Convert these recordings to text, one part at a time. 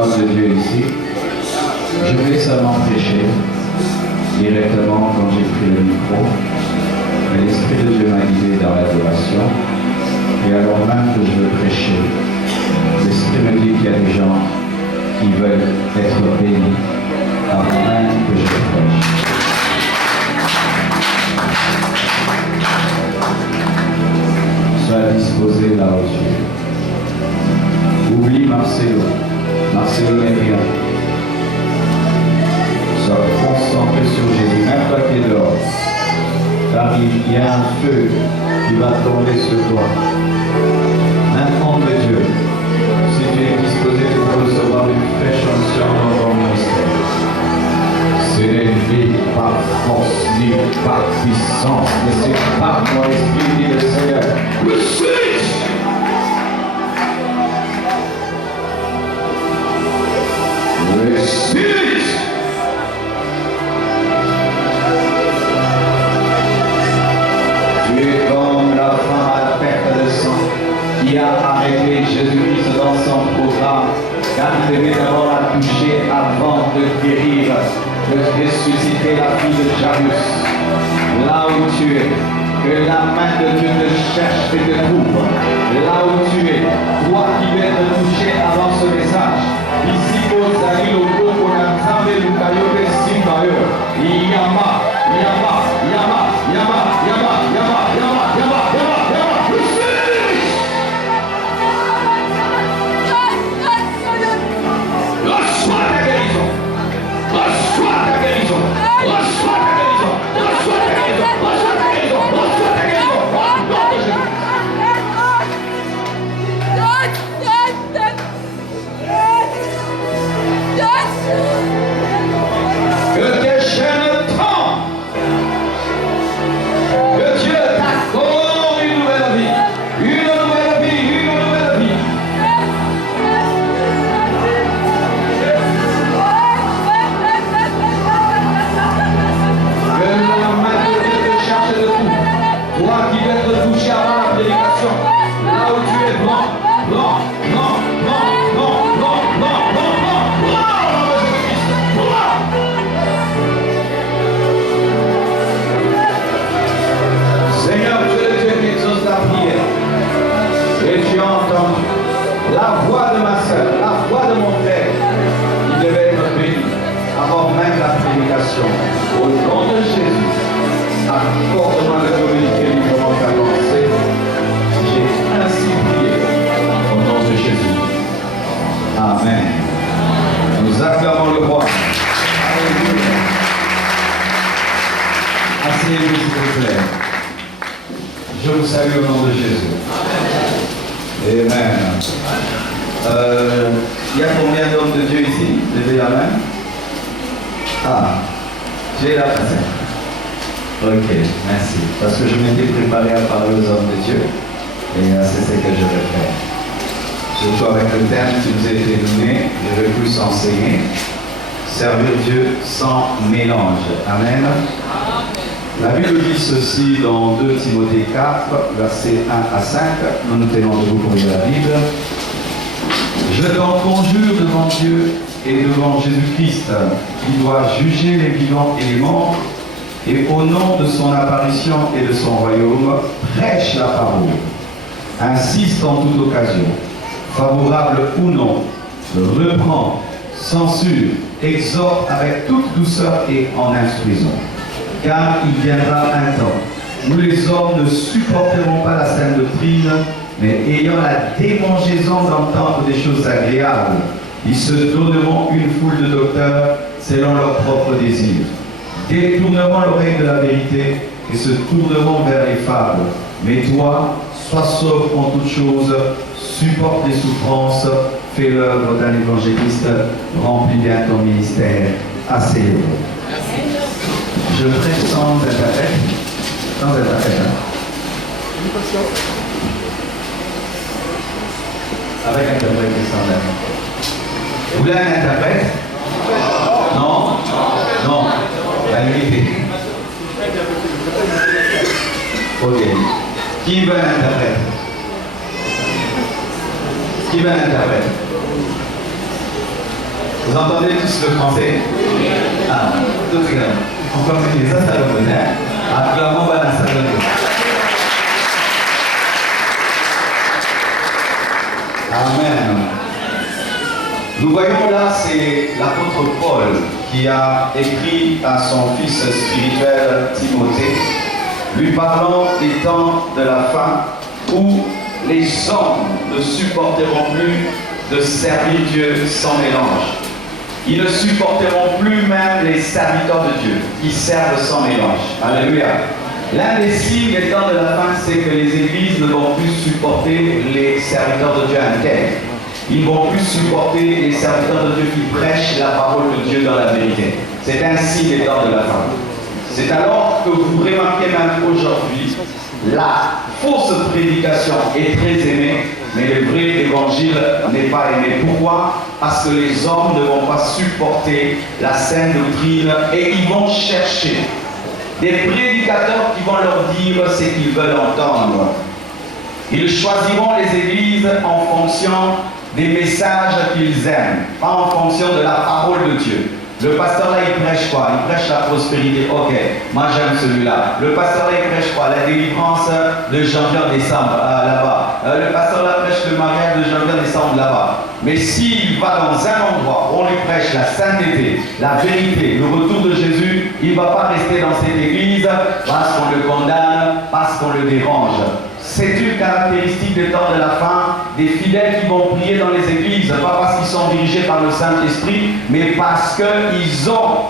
homme de Dieu ici. Je vais seulement prêcher directement quand j'ai pris le micro. Mais l'Esprit de Dieu m'a guidé dans l'adoration. Et alors même que je veux prêcher, l'Esprit me dit qu'il y a des gens qui veulent être bénis avant même que je prêche. Sois disposé là où tu es. Oublie Marcelo. Marcelo n'est rien. Sois concentré sur Jésus. Même toi qui es dehors. Car il y a un feu qui va tomber sur toi. Un homme de Dieu. Si tu es disposé pour recevoir une fraîche onction dans ton ministère. Ce n'est ni par force, ni par puissance, mais c'est par mon esprit, dit le Seigneur. Receive! Receive! Tu es comme la femme à la perte de sang qui a arrêté Jésus-Christ dans son programme, car il devait d'abord la toucher avant de guérir, de ressusciter la fille de Jairus. Là où tu es, que la main de Dieu te cherche et te trouve. Là où tu es, toi qui veux être touché avant ce message. Ici, aux amis locaux, on a entendu le caillou de Simbaeur. Yama, Yama, Yama, Yama, Yama, Yama, Yama, Yama, Yama, Yama. Reçois ta guérison. Reçois ta guérison. Reçois ta guérison. Reçois ta guérison. Reçois ta guérison. Reçois ta guérison. Que tes chaînes tombent. Que Dieu t'accorde une nouvelle vie. Une nouvelle vie. Une nouvelle vie. Que la main de Dieu te cherche de tout. Toi qui veux être touché avant la prédication. Là où tu es blanc, blanc, blanc, blanc, blanc, blanc, blanc, blanc, blanc, blanc, blanc. Seigneur, tu es le Dieu qui exauce ta prière. Et tu as entendu la voix de ma soeur, la voix de mon frère, qui devait être béni avant même la prédication. Au nom de Jésus, accorde-moi de communiquer librement ta pensée. J'ai ainsi prié au nom de Jésus. Amen. Nous acclamons le roi. Alléluia. Asseyez-vous s'il vous plaît. Je vous salue au nom de Jésus. Amen. Il y a combien d'hommes de Dieu ici? Levez la main. Ah, j'ai la personne. Ok, merci. Parce que je m'étais préparé à parler aux hommes de Dieu. Et c'est ce que je vais faire. Surtout avec le thème qui nous a été donné, je vais plus enseigner. Servir Dieu sans mélange. Amen. La Bible dit ceci dans 2 Timothée 4, versets 1 à 5. Nous nous tenons debout pour lire la Bible. Je t'en conjure devant Dieu et devant Jésus-Christ, qui doit juger les vivants et les morts, et au nom de son apparition et de son royaume, prêche la parole. Insiste en toute occasion, favorable ou non, reprend, censure, exhorte avec toute douceur et en instruisant. Car il viendra un temps où les hommes ne supporteront pas la saine doctrine, mais ayant la démangeaison d'entendre des choses agréables, ils se donneront une foule de docteurs selon leurs propres désirs, détourneront l'oreille de la vérité et se tourneront vers les fables. Mais toi, sois sobre en toutes choses, supporte les souffrances, fais l'œuvre d'un évangéliste, remplis bien ton ministère. Asseyez-vous. Je prêche sans interprète. Sans interprète. Hein? Avec interprète et sans interprète. Vous voulez un interprète? Non? Non. La vérité. Ok. Qui veut un interprète? Qui veut un interprète? Vous entendez tous le français? Ah, tout est grave. On continue, ça le bonheur. Acclamons Vanessa. Amen. Nous voyons là, c'est l'apôtre Paul qui a écrit à son fils spirituel Timothée, lui parlant des temps de la fin où les hommes ne supporteront plus de servir Dieu sans mélange. Ils ne supporteront plus même les serviteurs de Dieu qui servent sans mélange. Alléluia. L'un des signes des temps de la fin, c'est que les églises ne vont plus supporter les serviteurs de Dieu intègres. Ils ne vont plus supporter les serviteurs de Dieu qui prêchent la parole de Dieu dans la vérité. C'est un signe des temps de la fin. C'est alors que vous remarquez même aujourd'hui, la fausse prédication est très aimée, mais le vrai évangile n'est pas aimé. Pourquoi? Parce que les hommes ne vont pas supporter la saine doctrine et ils vont chercher des prédicateurs qui vont leur dire ce qu'ils veulent entendre. Ils choisiront les églises en fonction des messages qu'ils aiment, pas en fonction de la parole de Dieu. Le pasteur là, il prêche quoi? Il prêche la prospérité. Ok, moi j'aime celui-là. Le pasteur là, il prêche quoi? La délivrance de janvier en décembre, là-bas. Le pasteur là prêche le mariage de janvier en décembre, là-bas. Mais s'il va dans un endroit où on lui prêche la sainteté, la vérité, le retour de Jésus, il ne va pas rester dans cette église parce qu'on le condamne, parce qu'on le dérange. C'est une caractéristique des temps de la fin, des fidèles qui vont prier dans les églises, pas parce qu'ils sont dirigés par le Saint-Esprit, mais parce qu'ils ont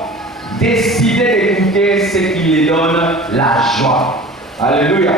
décidé d'écouter ce qui les donne la joie. Alléluia.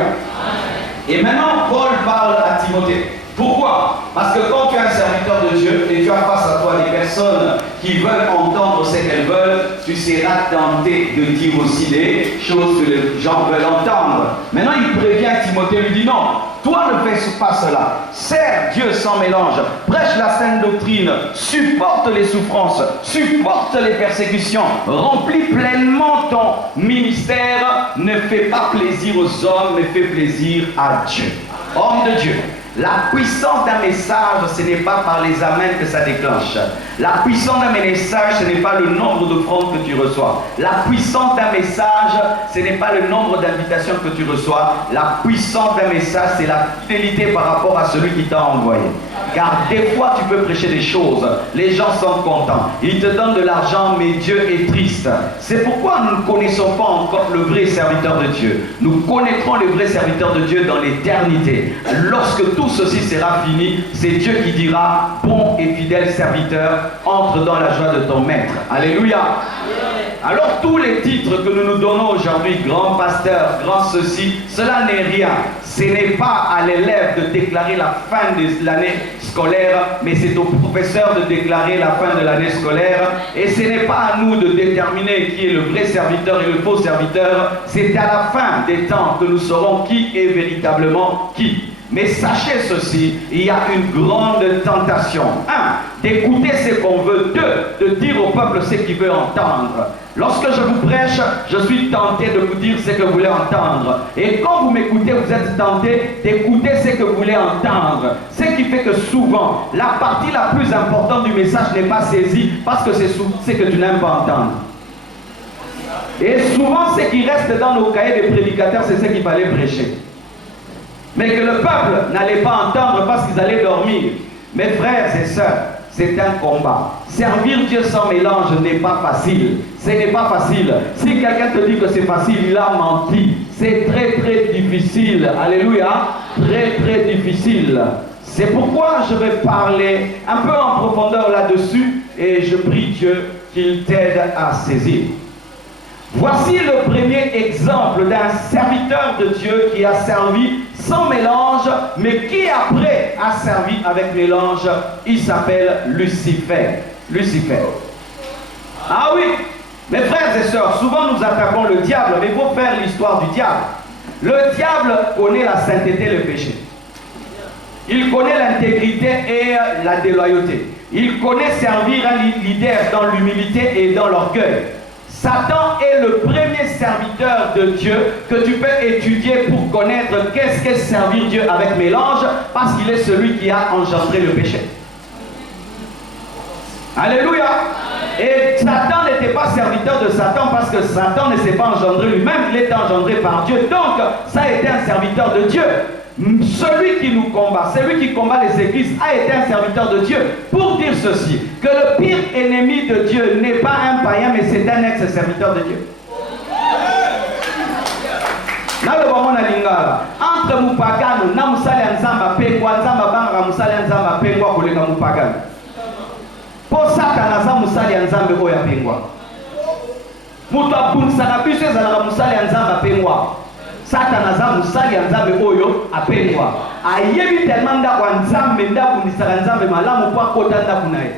Et maintenant, Paul parle à Timothée. Pourquoi? Parce que quand tu es un serviteur de Dieu et tu as face à toi des personnes qui veulent entendre ce qu'elles veulent, tu seras tenté de dire aussi des choses que les gens veulent entendre. Maintenant, il prévient Timothée, lui dit non, toi ne fais pas cela. Sers Dieu sans mélange, prêche la saine doctrine, supporte les souffrances, supporte les persécutions, remplis pleinement ton ministère, ne fais pas plaisir aux hommes, mais fais plaisir à Dieu. Homme de Dieu. La puissance d'un message, ce n'est pas par les amens que ça déclenche. La puissance d'un message, ce n'est pas le nombre d'offrandes que tu reçois. La puissance d'un message, ce n'est pas le nombre d'invitations que tu reçois. La puissance d'un message, c'est la fidélité par rapport à celui qui t'a envoyé. Car des fois, tu peux prêcher des choses. Les gens sont contents. Ils te donnent de l'argent, mais Dieu est triste. C'est pourquoi nous ne connaissons pas encore le vrai serviteur de Dieu. Nous connaîtrons le vrai serviteur de Dieu dans l'éternité. Lorsque tout ceci sera fini, c'est Dieu qui dira, bon et fidèle serviteur, entre dans la joie de ton maître. Alléluia. Alors tous les titres que nous nous donnons aujourd'hui, grand pasteur, grand ceci, cela n'est rien. Ce n'est pas à l'élève de déclarer la fin de l'année scolaire, mais c'est au professeur de déclarer la fin de l'année scolaire. Et ce n'est pas à nous de déterminer qui est le vrai serviteur et le faux serviteur. C'est à la fin des temps que nous saurons qui est véritablement qui. Mais sachez ceci, il y a une grande tentation. 1. D'écouter ce qu'on veut. 2. De dire au peuple ce qu'il veut entendre. Lorsque je vous prêche, je suis tenté de vous dire ce que vous voulez entendre. Et quand vous m'écoutez, vous êtes tenté d'écouter ce que vous voulez entendre. Ce qui fait que souvent, la partie la plus importante du message n'est pas saisie parce que c'est ce que tu n'aimes pas entendre. Et souvent, ce qui reste dans nos cahiers des prédicateurs, c'est ce qu'il fallait prêcher. Mais que le peuple n'allait pas entendre parce qu'ils allaient dormir. Mes frères et sœurs, c'est un combat. Servir Dieu sans mélange n'est pas facile. Ce n'est pas facile. Si quelqu'un te dit que c'est facile, il a menti. C'est très très difficile. Alléluia. Très très difficile. C'est pourquoi je vais parler un peu en profondeur là-dessus et je prie Dieu qu'il t'aide à saisir. Voici le premier exemple d'un serviteur de Dieu qui a servi sans mélange, mais qui après a servi avec mélange. Il s'appelle Lucifer. Lucifer. Ah oui, mes frères et sœurs, souvent nous attaquons le diable, mais il faut faire l'histoire du diable. Le diable connaît la sainteté et le péché. Il connaît l'intégrité et la déloyauté. Il connaît servir un leader dans l'humilité et dans l'orgueil. Satan est le premier serviteur de Dieu que tu peux étudier pour connaître qu'est-ce qu'est servir Dieu avec mélange, parce qu'il est celui qui a engendré le péché. Alléluia. Et Satan n'était pas serviteur de Satan parce que Satan ne s'est pas engendré lui-même, il est engendré par Dieu. Donc, ça a été un serviteur de Dieu. Celui qui nous combat, celui qui combat les églises a été un serviteur de Dieu. Pour dire ceci, que le pire ennemi de Dieu n'est pas un païen, mais c'est un ex-serviteur de Dieu. Entre Mupagano, na musali nzamba pengwa nzamba banga musali nzamba pengwa koleka Mupagano. Po Satana za musali nzambe oya pengwa. Mutu apunisaka biso ezalaka musali nzamba pengwa. Satana za musali nzambe oyo apengwa. Ayebi tellement ndako nzambe ndakunisaka nzambe malamu po akota ndako na ye.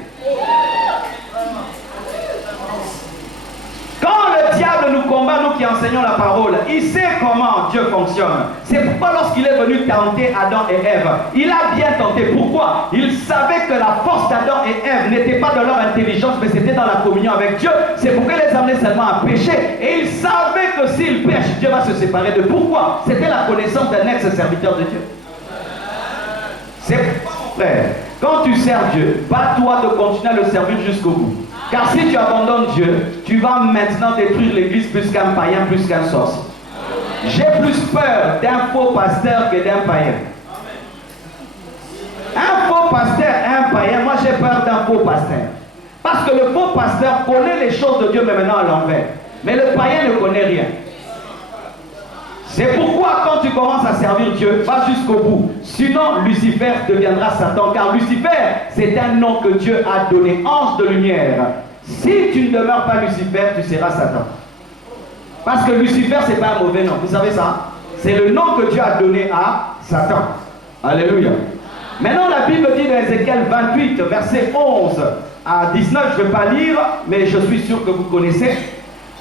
Quand le diable nous combat, nous qui enseignons la parole, il sait comment Dieu fonctionne. C'est pourquoi lorsqu'il est venu tenter Adam et Ève, il a bien tenté. Pourquoi? Il savait que la force d'Adam et Ève n'était pas dans leur intelligence, mais c'était dans la communion avec Dieu. C'est pourquoi il les amenait seulement à pécher. Et il savait que s'il pêche, Dieu va se séparer de. Pourquoi? C'était la connaissance d'un ex-serviteur de Dieu. C'est pourquoi, frère, quand tu sers Dieu, bats-toi de continuer à le servir jusqu'au bout. Car si tu abandonnes Dieu, tu vas maintenant détruire l'église plus qu'un païen, plus qu'un sorcier. J'ai plus peur d'un faux pasteur que d'un païen. Un faux pasteur, un païen, moi j'ai peur d'un faux pasteur. Parce que le faux pasteur connaît les choses de Dieu, mais maintenant à l'envers. Mais le païen ne connaît rien. C'est pourquoi quand tu commences à servir Dieu, va jusqu'au bout. Sinon, Lucifer deviendra Satan. Car Lucifer, c'est un nom que Dieu a donné, ange de lumière. Si tu ne demeures pas Lucifer, tu seras Satan. Parce que Lucifer, ce n'est pas un mauvais nom. Vous savez ça? C'est le nom que Dieu a donné à Satan. Alléluia. Maintenant, la Bible dit dans Ézéchiel 28, verset 11 à 19, je ne vais pas lire, mais je suis sûr que vous connaissez.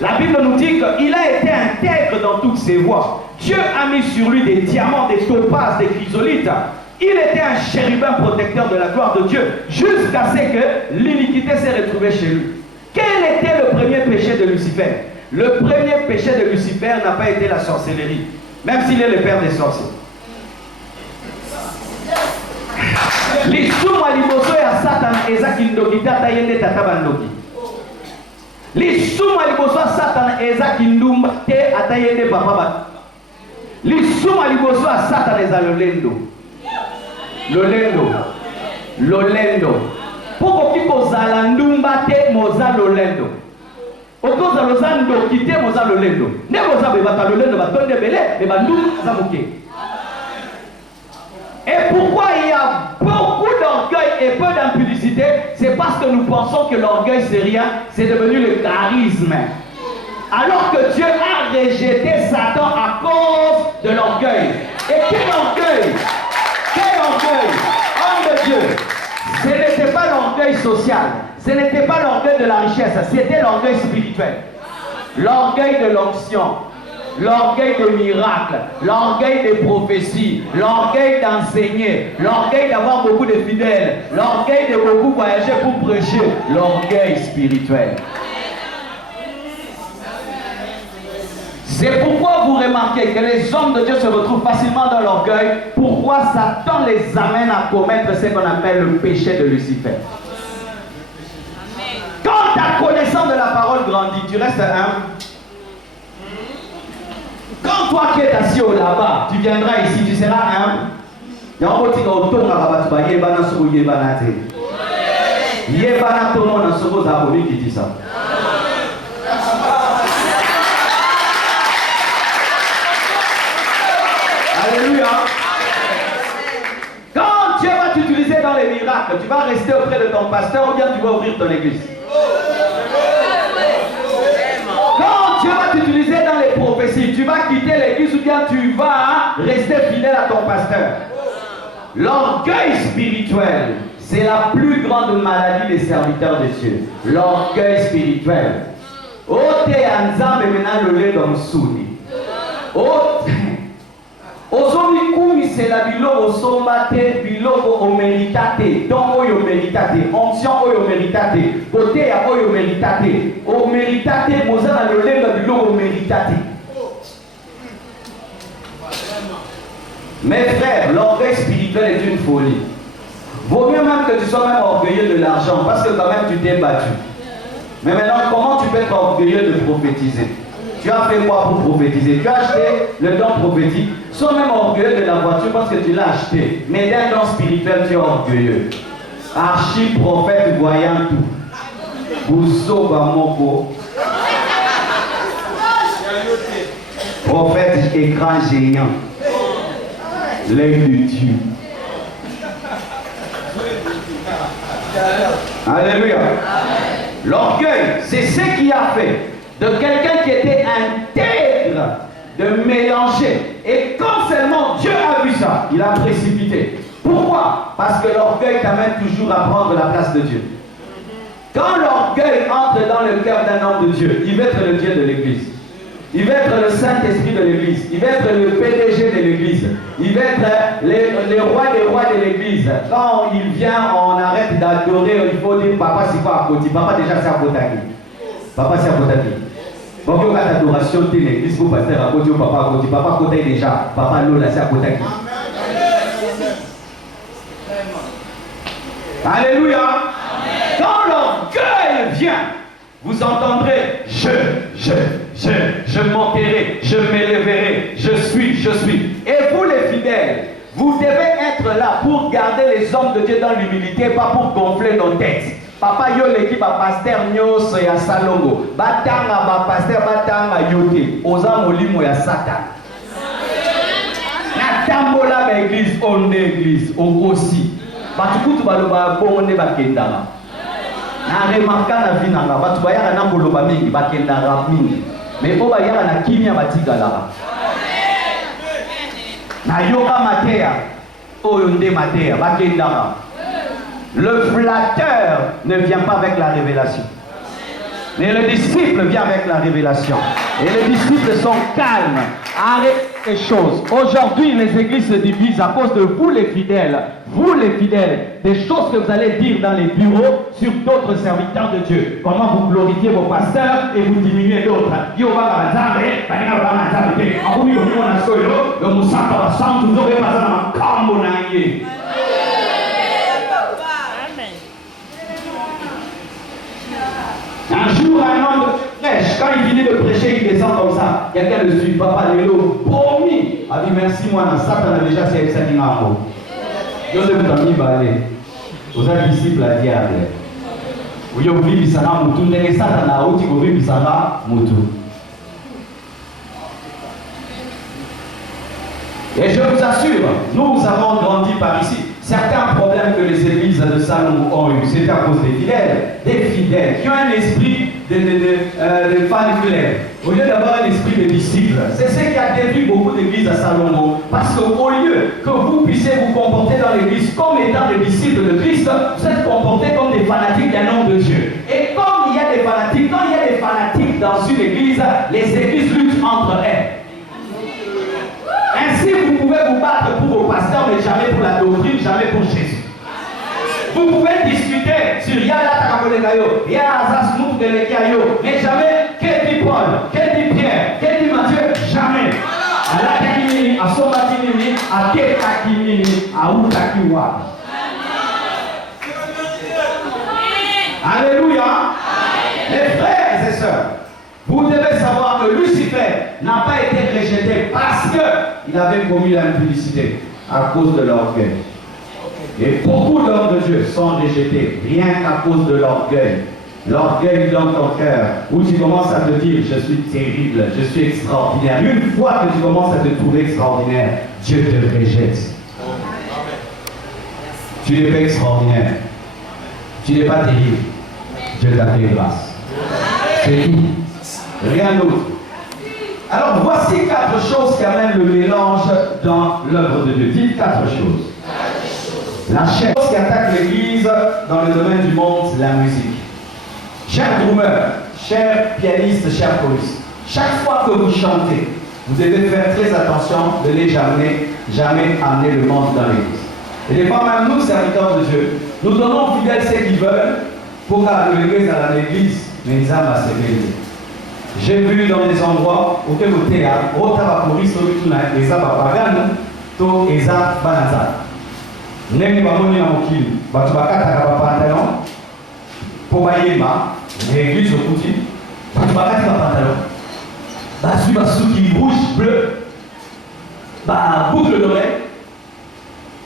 La Bible nous dit qu'il a été intègre dans toutes ses voies. Dieu a mis sur lui des diamants, des topazes, des chrysolites. Il était un chérubin protecteur de la gloire de Dieu, jusqu'à ce que l'iniquité s'est retrouvée chez lui. Quel était le premier péché de Lucifer? Le premier péché de Lucifer n'a pas été la sorcellerie, même s'il est le père des sorciers. L'isuma liboso ya Satan ezaki ndoki tata yende tata bandoki. L'isuma liboso ya Satan ezaki ndumba te atayende papa ba. L'isuma liboso ya Satan eza lolendo. Lolendo. Poko kiko zala ndumba te moza lolendo. Okoza lozando kite moza lolendo. Ne moza bebata lolendo batonde belé et bandumba za moke. Et pourquoi il y a beaucoup d'orgueil et peu d'impudicité? C'est parce que nous pensons que l'orgueil c'est rien, c'est devenu le charisme. Alors que Dieu a rejeté Satan à cause de l'orgueil. Et quel orgueil! Quel orgueil! Homme de Dieu! Ce n'était pas l'orgueil social, ce n'était pas l'orgueil de la richesse, c'était l'orgueil spirituel. L'orgueil de l'onction. L'orgueil des miracles, l'orgueil des prophéties, l'orgueil d'enseigner, l'orgueil d'avoir beaucoup de fidèles, l'orgueil de beaucoup voyager pour prêcher, l'orgueil spirituel. C'est pourquoi vous remarquez que les hommes de Dieu se retrouvent facilement dans l'orgueil. Pourquoi Satan les amène à commettre ce qu'on appelle le péché de Lucifer. Quand ta connaissance de la parole grandit, tu restes humble. Quand toi qui es assis là-bas, tu viendras ici, tu seras humble. Alléluia. Quand Dieu va t'utiliser dans les miracles, tu vas rester auprès de ton pasteur ou bien tu vas ouvrir ton église. Quand Dieu va t'utiliser dans les prophéties, tu vas quitter l'église ou bien tu vas rester fidèle à ton pasteur. L'orgueil spirituel, c'est la plus grande maladie des serviteurs de Dieu. L'orgueil spirituel. Ote anzambe mena lole dans souni. Ozomi kumi c'est la biloko sombate, biloko omeritate, don oyo meritate, onction oyo meritate, côté ya oyo meritate, o meritate mozana lolendo biloko meritate. Mes frères, l'orgueil spirituel est une folie. Vaut mieux même que tu sois même orgueilleux de l'argent, parce que quand même tu t'es battu. Mais maintenant, comment tu peux être orgueilleux de prophétiser? Tu as fait quoi pour prophétiser? Tu as acheté le don prophétique. Sois même orgueilleux de la voiture parce que tu l'as acheté. Mais d'un don spirituel, tu es orgueilleux. Archi prophète voyant tout. Bousso Bamoko. Prophète écran géant. L'œil de Dieu. Alléluia. L'orgueil, c'est ce qui a fait de quelqu'un qui était intègre de mélanger. Et quand seulement Dieu a vu ça, il a précipité. Pourquoi? Parce que l'orgueil t'amène toujours à prendre la place de Dieu. Quand l'orgueil entre dans le cœur d'un homme de Dieu, il veut être le Dieu de l'église. Il veut être le Saint-Esprit de l'église. Il veut être le PDG de l'église. Il veut être le roi des rois de l'église. Quand il vient, on arrête d'adorer. Il faut dire papa c'est quoi à côté. Papa déjà c'est à Botagui. Papa c'est à Botagui. Donc il y a l'adoration de l'église pour pasteur à côté. Papa à côté. Papa à côté déjà. Papa Lola c'est à Botagui. Alléluia. Quand l'orgueil vient, vous entendrez je monterai, je m'élèverai, je suis. Et vous les fidèles, vous devez être là pour garder les hommes de Dieu dans l'humilité, pas pour gonfler nos têtes. Papa yo l'équipe à pasteur nyos ya salongo, batanga ba pasteur batanga yote, oza molimo ya Satan. Na tambola ba église, on église, on aussi. Batukutu baloba bonne bakendanga. Na remarka na vie nanga batu bayaka na koloba mingi bakendanga mingi. Mais po bayaka na kimia batikala. Na yoka matea oyo nde matea bakendanga. Le flatteur ne vient pas avec la révélation. Mais le disciple vient avec la révélation. Et les disciples sont calmes. Arrêtez les choses. Aujourd'hui, les églises se divisent à cause de vous les fidèles. Vous les fidèles. Des choses que vous allez dire dans les bureaux sur d'autres serviteurs de Dieu. Comment vous glorifiez vos pasteurs et vous diminuez d'autres. Un jour, un homme prêche. Quand il finit de prêcher, il descend comme ça. Quelqu'un le suit. Papa, Lélo, promis. A dit merci, moi, dans Satan a déjà fait ça. Je ne vous pas mis balai. Vous êtes disciples à diable. Vous avez oublié Bissana Moutou. Vous avez Satan à outil, vous avez Bissana Moutou. Et je vous assure, nous avons grandi par ici. Certains problèmes que les églises de Salomon ont eu, c'est à cause des fidèles qui ont un esprit de fan clair, au lieu d'avoir un esprit de disciples. C'est ce qui a détruit beaucoup d'églises à Salomon. Parce qu'au lieu que vous puissiez vous comporter dans l'église comme étant des disciples de Christ, vous êtes comportés comme des fanatiques d'un nom de Dieu. Et comme il y a des fanatiques, quand il y a des fanatiques dans une église, les églises luttent entre elles. Ainsi, vous pouvez vous battre pour vos pasteurs, mais jamais pour la doctrine, jamais pour Jésus. Vous pouvez discuter sur Yala Takabolekayo, Yazas Moukdelekayo, mais jamais quel dit Paul, quel dit Pierre, quel dit Matthieu, jamais. À la Takimini, à Somatinini, à Ketakimini, à Outakiwa. Alléluia. Les frères et sœurs, vous devez savoir que Lucifer n'a pas été rejeté parce qu'il avait commis l'impudicité à cause de l'orgueil. Et beaucoup d'hommes de Dieu sont rejetés rien qu'à cause de l'orgueil. L'orgueil dans ton cœur, où tu commences à te dire je suis terrible, je suis extraordinaire. Une fois que tu commences à te trouver extraordinaire, Dieu te rejette. Tu n'es pas extraordinaire. Tu n'es pas terrible. Dieu t'a fait grâce. C'est tout. Rien d'autre. Alors voici 4 choses qui amènent le mélange dans l'œuvre de Dieu. Dites 4 choses. La chose qui attaque l'église dans le domaine du monde, c'est la musique. Chers drummers, chers pianistes, chers choristes, chaque fois que vous chantez, vous devez faire très attention de ne jamais amener le monde dans l'église. Et des fois même nous, serviteurs de Dieu, nous donnons aux fidèles ce qu'ils veulent pour l'église à l'église, mais ils aiment à se bénir. J'ai vu dans des endroits où le théâtre, au tabac, au risque, les ababagans, to eza banaza. ndenge bamoni na mokili bato bakataka bapantalon mpo bayemba na église okuti bato bakati bapantalon bazwi basuki rouge bleu baboucle d'oreille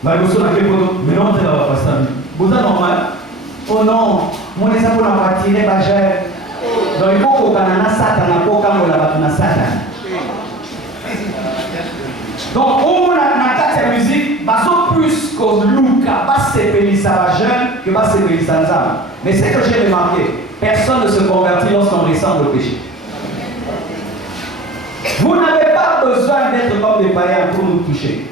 baloso na kepoto menonzela bapasami boza normal. Oh non, mon eza mpona koatire bagere donc il faut kokana na satana mpo okangola bato na satana. Donc omona na kati ya musique bazo plus koluka basepelisa bajeune que basepelisa nzambe. Mais ce que j'ai remarqué, personne ne se convertit lorsqu'on ressemble au péché. Vous n'avez pas besoin d'être comme des païens pour nous toucher.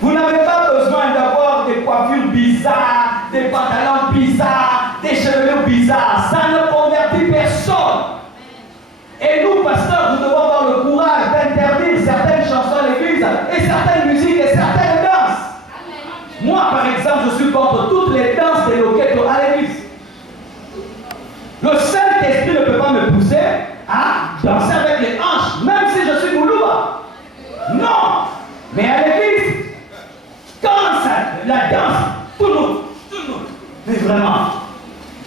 Vous n'avez pas besoin d'avoir des coiffures bizarres, des pantalons bizarres, des chevelures bizarres. Ça ne convertit personne. Et nous, pasteurs, nous devons avoir le courage d'interdire certaines chansons à l'église et certaines musiques et certaines danses. Moi, par exemple, je suis contre toutes les danses des loquettes à l'église. Le Saint-Esprit ne peut pas me pousser à danser avec les hanches, même si je suis Moulouba. Non. Mais à l'église, quand ça, la danse, tout le monde. Mais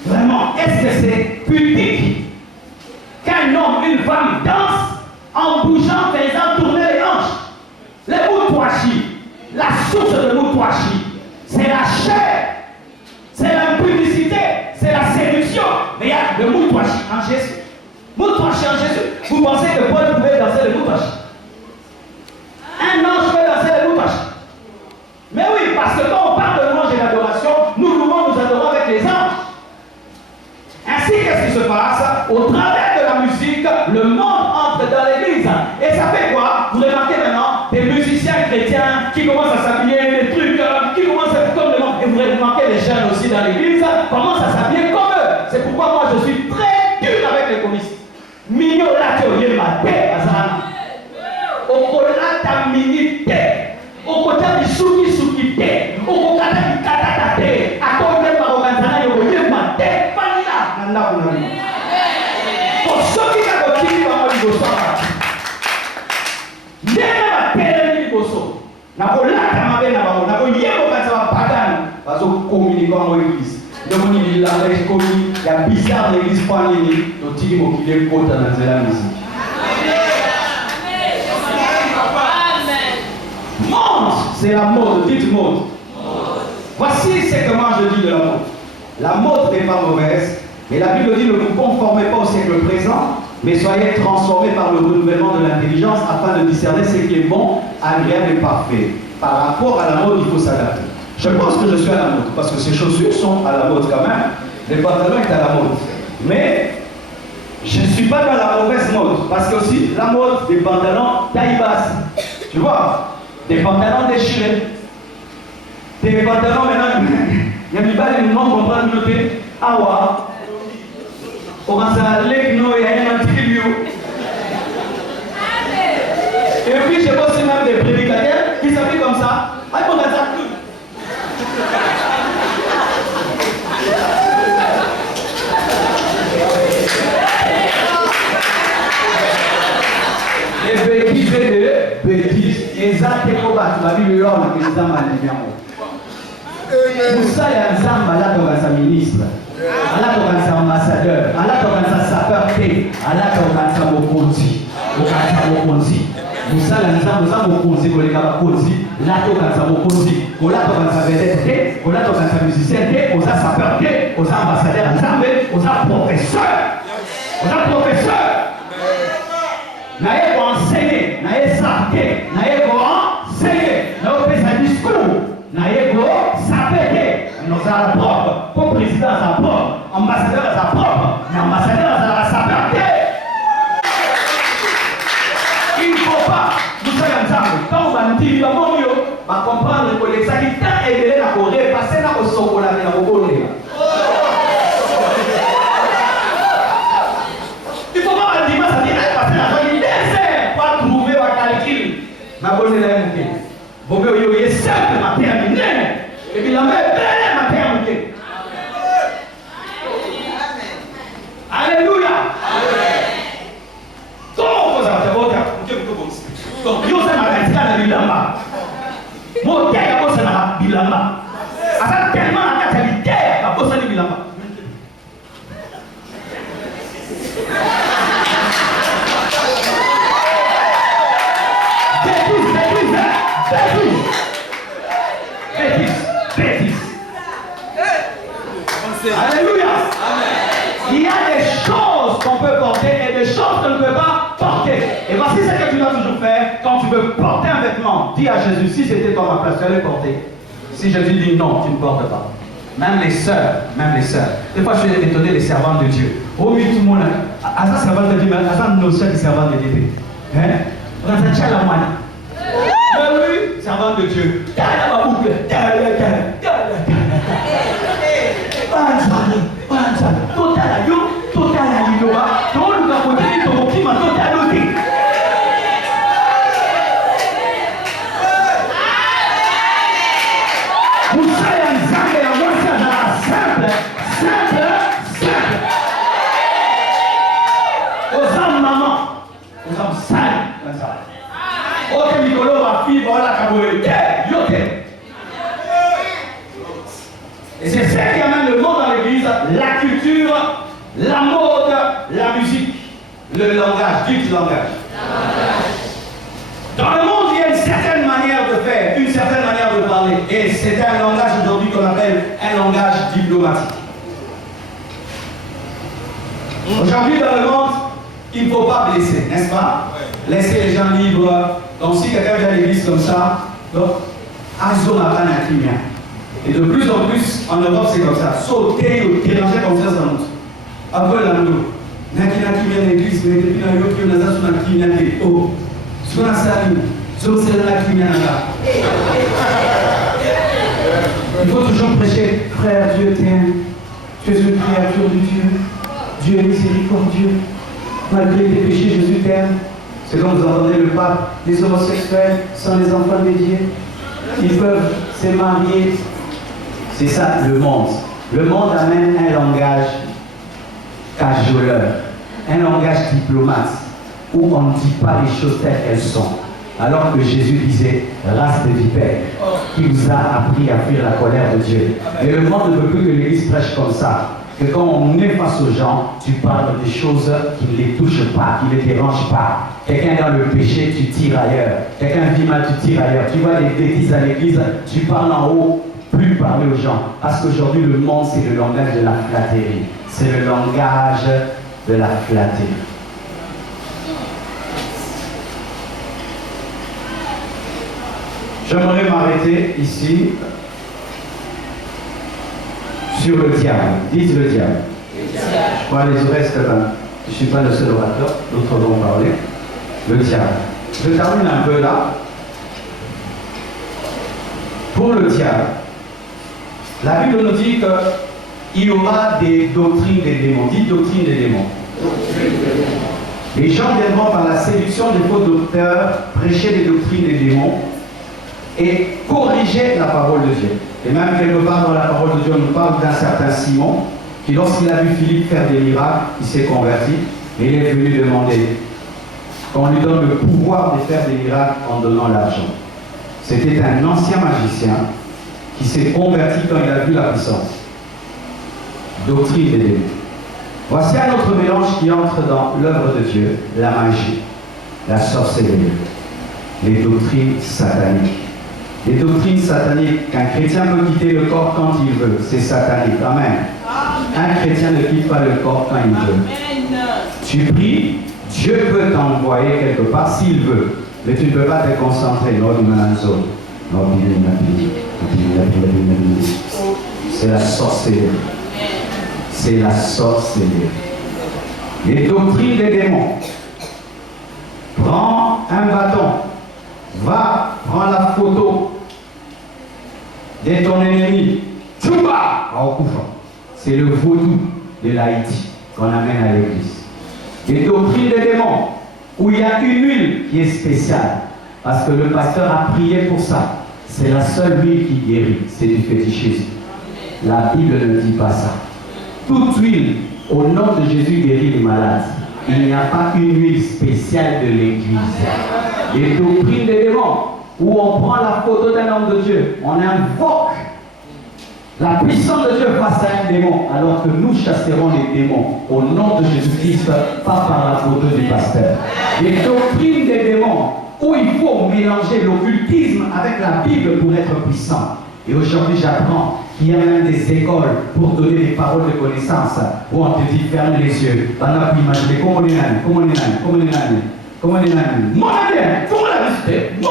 vraiment, est-ce que c'est pudique qu'un homme, une femme danse en bougeant, faisant tourner les hanches? Les moutouachis, la source de moutouachis, c'est la chair, c'est l'impudicité, c'est la séduction. Mais il y a le moutouachi en Jésus. Moutouachi en Jésus. Vous pensez que Paul pouvait danser le moutouachi? Un ange peut danser le moutouachi. Mais oui, parce que quand on parle de louange et d'adoration, nous louons, nous adorons avec les anges. Ainsi, qu'est-ce qui se passe? Au travers de la musique, le monde entre dans l'église. Et ça fait quoi? Vous remarquez maintenant des musiciens chrétiens qui commencent à s'habiller, des trucs, qui commencent à être comme le monde. Et vous remarquez les jeunes aussi dans l'église, commencent à s'habiller comme eux. C'est pourquoi moi je suis très dur avec les communistes. Mignon là, tu es ma paix, Azana. Au collat, ta minute. Au côté du souki te, au côté du katata te, à côté de ma organizana, il y a ma tête, pas là, nanda pour nous. Pour ceux qui ont continué à me dire ça, n'est pas tellement bosso. Na ko la ta mabe na ba, na ko yebo ka sa pagan, ba so communiquer en église. Donc on dit là, les commis, il y a bizarre l'église pas nini, donc tu dis mo qui les côte dans la musique. C'est la mode, dites mode. Voici ce que moi je dis de la mode. La mode n'est pas mauvaise, mais la Bible dit ne vous conformez pas au siècle présent, mais soyez transformés par le renouvellement de l'intelligence afin de discerner ce qui est bon, agréable et parfait. Par rapport à la mode, il faut s'adapter. Je pense que je suis à la mode, parce que ces chaussures sont à la mode quand même. Les pantalons sont à la mode. Mais je ne suis pas dans la mauvaise mode, parce que aussi la mode des pantalons taille basse. Tu vois? Des pantalons déchirés. Des pantalons maintenant, il y a des balles qui n'ont pas de noter. Awa. On va s'aller, nous, il y a un antiquilio. Et puis, je vois aussi même des prédicateurs qui s'habillent comme ça. Aïe, on a ça. Les bêtises. Exactement comme la Bible là, on a des hommes à l'évidemment. Pour ça, il y a des hommes à la toga sa ministre, à la toga sa ambassadeur, à la toga sa sapeur-té, à la toga sa mokonzi, au cas sa mokonzi. Pour ça, il y a des hommes à mokonzi, pour les gars mokonzi, la toga sa mokonzi, pour la toga sa vedette, pour la toga sa musicien, aux sapeur-té, aux ambassadeurs, aux professeurs, aux professeurs. Naye ko enseigner, naye sapé, naye ko enseigner, naye ko faire discours, naye ko sapé. Nous avons propre, pour président sa propre, ambassadeur sa propre, mais ambassadeur sa sapé. Il ne faut pas, nous sommes ensemble. Quand on va dire, on va comprendre que les sanitaires et la Corée, passer dans le chocolat et la Corée. Il faut pas le dire, ça dit, passer la journée. Ma bonne élève, vous voyez simple ma terminé, et puis la mère belle ma terminé. Alléluia. Comment vous avez votre donc, vous avez ma bilamba. Mon terre, vous avez ma bilamba. vêtement, dis à Jésus, si c'était toi ma place, tu allais porter. Si Jésus dit non, tu ne portes pas. Même les sœurs. Des fois, je suis étonné des servantes de Dieu. Oh oui, tout le monde, à ça, servante de Dieu, mais à ça, nos sœurs qui servantes de Dieu. Hein? On a déjà la moine. Oui, servante de Dieu. Ma boucle. Et c'est ça qui amène le monde dans l'église, la culture, la mode, la musique, le langage, dites langage. Dans le monde, il y a une certaine manière de faire, une certaine manière de parler. Et c'est un langage aujourd'hui qu'on appelle un langage diplomatique. Aujourd'hui, dans le monde, il ne faut pas blesser, n'est-ce pas? Laisser les gens libres. Donc si quelqu'un vient à l'église comme ça, donc, et de plus en plus, en Europe, c'est comme ça. Sauter, déranger comme ça, ça monte. Après l'anneau, Naki vient à l'église, mais depuis la yoke, on a ça sur la qui oh, sur la salle, sur la qui il faut toujours prêcher, frère, Dieu t'aime. Tu es une créature de Dieu. Dieu est miséricordieux. Malgré tes péchés, Jésus t'aime. C'est comme vous entendez le pape, les homosexuels sont les enfants de Dieu. Ils peuvent se marier. C'est ça le monde. Le monde amène un langage cajoleur, un langage diplomate, où on ne dit pas les choses telles qu'elles sont. Alors que Jésus disait, race de vipères, qui vous a appris à fuir la colère de Dieu. Et le monde ne veut plus que l'Église prêche comme ça. Que quand on est face aux gens, tu parles des choses qui ne les touchent pas, qui ne les dérangent pas. Quelqu'un dans le péché, tu tires ailleurs. Quelqu'un vit mal, tu tires ailleurs. Tu vois des bêtises à l'église, tu parles en haut, plus parler aux gens. Parce qu'aujourd'hui, le monde, c'est le langage de la flatterie. C'est le langage de la flatterie. J'aimerais m'arrêter ici sur le diable. Dites le diable. Je crois les oreilles, je ne suis pas le seul orateur, d'autres vont parler. Le diable. Je termine un peu là. Pour le diable, la Bible nous dit qu'il y aura des doctrines des démons. Dites doctrines des démons. Les gens viendront par la séduction des faux docteurs prêcher des doctrines des démons et corriger la parole de Dieu. Et même quelque part dans la parole de Dieu, on nous parle d'un certain Simon qui, lorsqu'il a vu Philippe faire des miracles, il s'est converti et il est venu demander qu'on lui donne le pouvoir de faire des miracles en donnant l'argent. C'était un ancien magicien qui s'est converti quand il a vu la puissance. Doctrine des démons. Voici un autre mélange qui entre dans l'œuvre de Dieu, la magie, la sorcellerie, les doctrines sataniques. Les doctrines sataniques, qu'un chrétien peut quitter le corps quand il veut, c'est satanique. Amen. Un chrétien ne quitte pas le corps quand il veut. Tu pries, Dieu peut t'envoyer quelque part s'il veut, mais tu ne peux pas te concentrer. C'est la sorcellerie. C'est la sorcellerie. Les doctrines des démons. Prends un bâton. Va, prends la photo de ton ennemi. Tchouba en couchant. C'est le vaudou de l'Haïti qu'on amène à l'église. Les doctrines des démons, où il y a une huile qui est spéciale, parce que le pasteur a prié pour ça. C'est la seule huile qui guérit, c'est du fétichisme. La Bible ne dit pas ça. Toute huile, au nom de Jésus, guérit les malades. Il n'y a pas une huile spéciale de l'église. Les doctrines des démons, où on prend la photo d'un homme de Dieu, on invoque la puissance de Dieu face à un démon, alors que nous chasserons les démons au nom de Jésus-Christ, pas par la photo du pasteur. Les doctrines des démons, où il faut mélanger l'occultisme avec la Bible pour être puissant. Et aujourd'hui, j'apprends qu'il y a même des écoles pour donner des paroles de connaissance, où on te dit ferme les yeux. On a pu imaginer comment on est. Mon ami, comment la respect, mon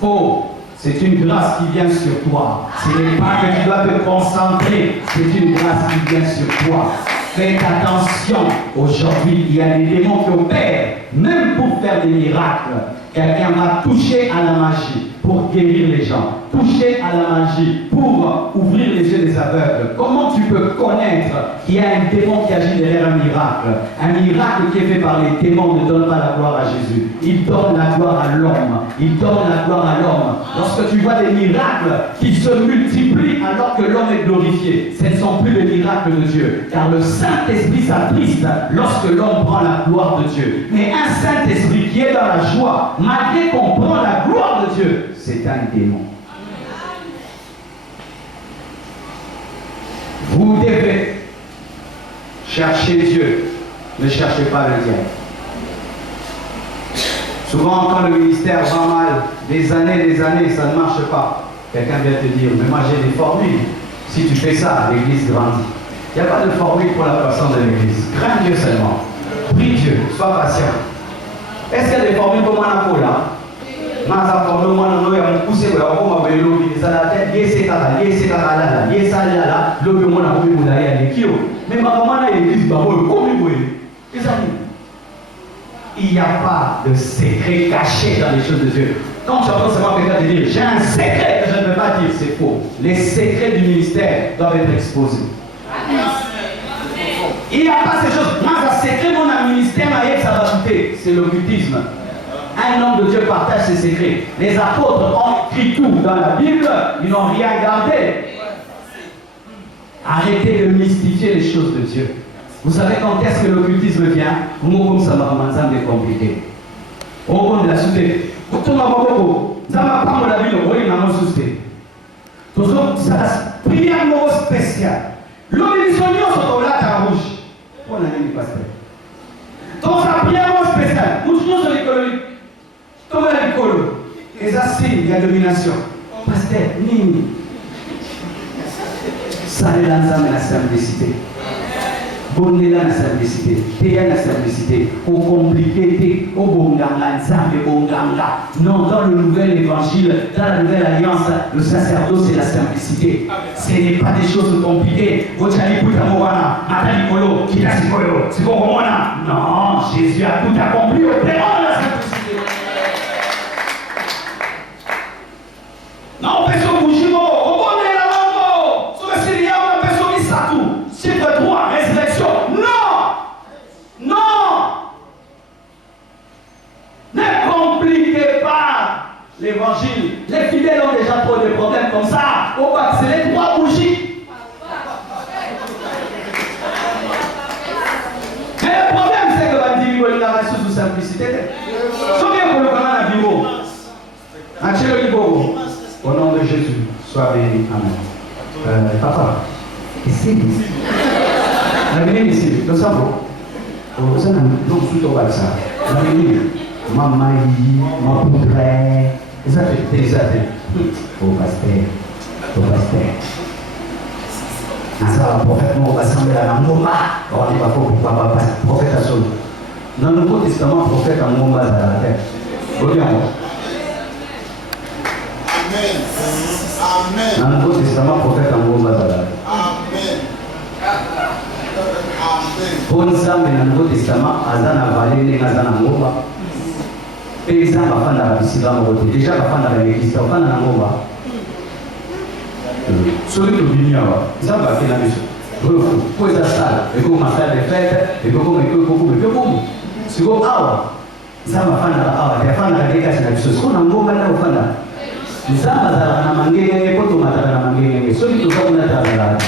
Faux. C'est une grâce qui vient sur toi. Ce n'est pas que tu dois te concentrer. C'est une grâce qui vient sur toi. Faites attention. Aujourd'hui, il y a des démons qui opèrent, même pour faire des miracles. Quelqu'un va toucher à la magie pour guérir les gens. Toucher à la magie pour ouvrir les yeux des aveugles. Comment tu peux connaître qu'il y a un démon qui agit derrière un miracle? Un miracle qui est fait par les démons ne donne pas la gloire à Jésus. Il donne la gloire à l'homme. Il donne la gloire à l'homme. Lorsque tu vois des miracles qui se multiplient alors que l'homme est glorifié, ce ne sont plus les miracles de Dieu. Car le Saint-Esprit s'attriste lorsque l'homme prend la gloire de Dieu. Mais un Saint-Esprit qui est dans la joie, malgré qu'on prend la gloire de Dieu, c'est un démon. Vous devez chercher Dieu, ne cherchez pas le diable. Souvent, quand le ministère va mal, des années, ça ne marche pas. Quelqu'un vient te dire, mais moi j'ai des formules. Si tu fais ça, l'église grandit. Il n'y a pas de formule pour la personne de l'église. Crains Dieu seulement. Prie Dieu, sois patient. Est-ce qu'il y a des formules comme on a là? Il n'y a pas de secret caché dans les choses de Dieu. Quand tu entends seulement quelqu'un te dire j'ai un secret que je ne peux pas dire, c'est faux. Les secrets du ministère doivent être exposés. Il n'y a pas ces choses. Moi, un secret, mon ministère, ça va douter. C'est l'occultisme. Un homme de Dieu partage ses secrets. Les apôtres ont écrit tout dans la Bible, ils n'ont rien gardé. Arrêtez de mystifier les choses de Dieu. Vous savez quand est-ce que l'occultisme vient? Comme ça m'a compliqué. Au de la société. Tout le monde ça m'a pas mon avis, le roi, dans société. Tout ça, c'est prière spéciale. L'homme est disponible sur la terre rouge. On a dit pasteur. Donc, ça prière spéciale. Nous sommes sur l'écologie. Comme l'école. Et ça, c'est il y a domination. Pasteur, Nini. Ça, c'est la simplicité. Bonne là la simplicité, t'es la simplicité, au compliqué, au bonganga, non, dans le nouvel évangile, dans la nouvelle alliance, le sacerdoce c'est la simplicité. Ce n'est pas des choses compliquées. Non, Jésus a tout accompli au péril de la simplicité. Non, on peut se bouger, on connaît la langue, sur le Seigneur, on peut se mettre ça tout. Chiffre 3, résurrection. Non! Ne compliquez pas l'évangile. Les fidèles ont déjà trop de problèmes comme ça. On va accélérer les 3 bougies. Mais le problème, c'est que la divinité est la sous simplicité. Combien pour le canal à bureau? Au nom de Jésus, sois béni. Amen. Papa, ici. Venez ici, nous savons. Vous avez un nom sous ton vaccin. Venez, maman, ma poutrelle. Ça fait. Au pasteur. Ça, prophète, on va s'en aller à Ngoma. On n'est pas pour papa, prophète à Solo. Dans le Nouveau Testament, prophète à Ngoma, ça la terre. Regarde. Amen. Dans le Nouveau Testament, prophète à Ngoma, ça la terre. Amen. Pour nous, dans le Nouveau Testament, Azana Valé, Azana Ngoma. Paysan va faire la visite déjà va faire la l'église, va faire la Ngoma. Celui qui vient là, ça va faire la mission. Pour ça, et comme ma salle de fête, et comme si vous awa, ça va faire la awa, et faire la décasse la mission. Ce qu'on a Ngoma là, au fond là. Ça va faire la mangé, pour tout matin la mangé, celui qui va faire la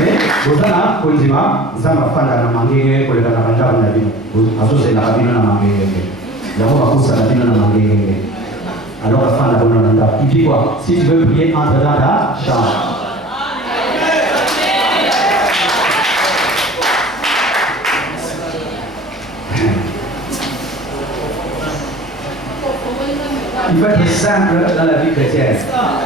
mais vous avez un politima, vous avez un fan de la mangue, pour le canapé de la vie. Vous avez la cabine de la mangue. La robe à cause de la cabine de la mangue. Alors, la fan de la bonne nanda. Il dit quoi? Si tu veux prier, entre dans ta chambre. Il faut être simple dans la vie chrétienne.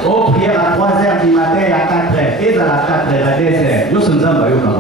Oh, prière à 3h du matin et à 4h. Et dans la 4h à 10h. Nous sommes en Bayouna.